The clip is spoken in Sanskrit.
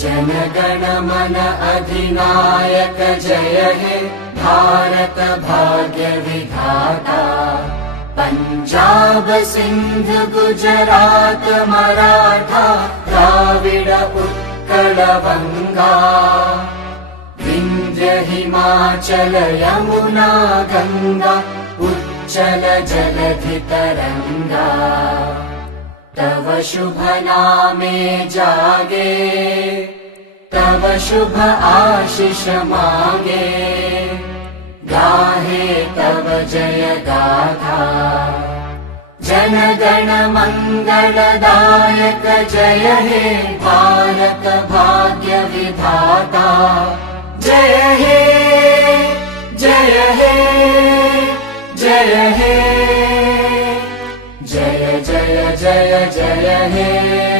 जनगण मन अधिनायक जय हे भारत भाग्य विधाता। पंजाब सिंध गुजरात मराठा द्राविड उत्कल बंगा। विंध्य हिमाचल यमुना गंगा उच्चल जलधि तरंगा। तव शुभ नामे जागे तव शुभ आशीष मांगे। गाहे तव जय गाथा जन गण मंगलदायक जय हे भारत भाग्य विधाता। जय हे जय हे जय हे जय जय जय जय हे।